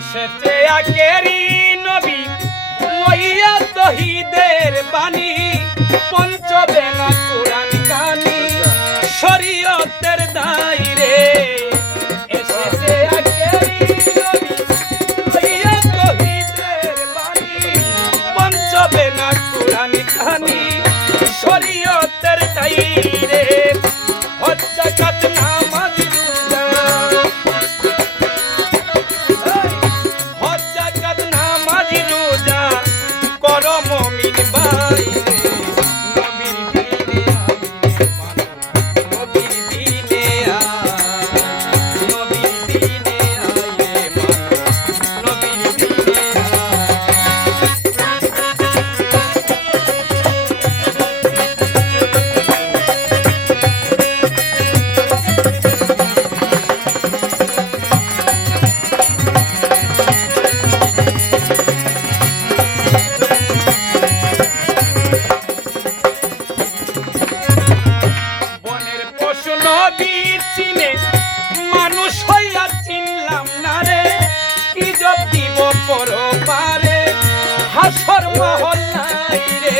এসেছে আখেরি নবী লইয়া তহিদের বাণী পঞ্চবেলা কোরআন কানি শরীয়তের দায়রে এসেছে আখেরি নবী লইয়া তহিদের বাণী পঞ্চবেলা কোরআন কানি শরীয়তের দায়রে হজ যাকাত নামাজ রোজা হজ যাকাত নামাজ রোজা করো মুমিন ভাইরে নবীর দিনে আইলে মানো নবীর দিনে নবীর দিনে আইলে মানো নবীর দিনে বনের পশু নবী চিনে মানুষ হইয়া চিনলাম না রে কি জব দিব পরপারে হাসর মহল্লাই রে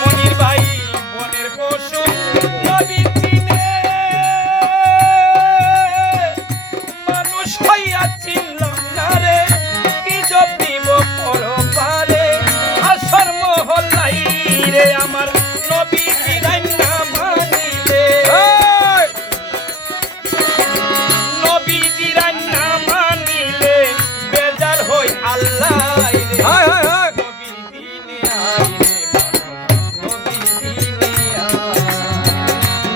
মনির ভাই বনের পশু নবী চিনে মানুষ হইয়া চিনলাম না রে কি জব দিব পরপারে হাসর মহল্লাই রে আমার নবী বিরাই না মানিলে নবী বিরাই না মানিলে বেজার হই আল্লাহ রে নবীর দিনে আইলে মানো নবীর দিনে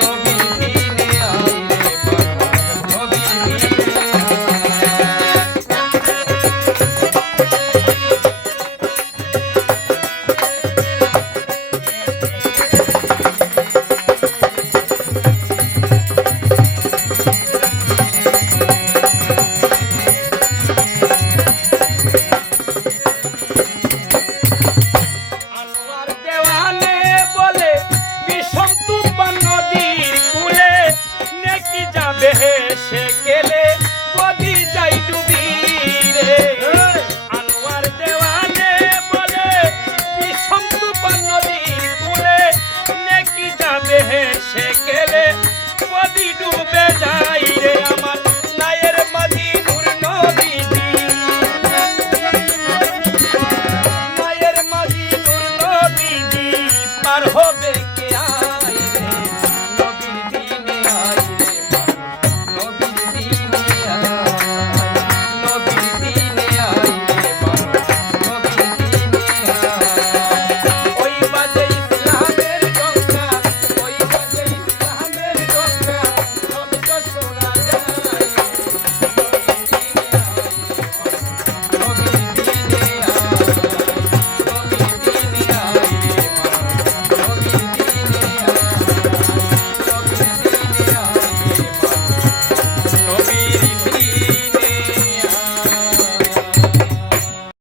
নবীর দিনে আইলে মানো নবীর দিনে আনোয়ার দেওয়ানে বলে বিষম তুফান নদীর কূলে নেকি যাবে সে গেলে নদী যাই ডুবি রে আনোয়ার দেওয়ানে বলে বিষম তুফান নদীর কূলে নেকি যাবে সে গেলে নদী ডুবে যাই রে আমার নায়ের মাঝি নূর নবীজি মায়ের মাঝি নূর নবীজি পার হবে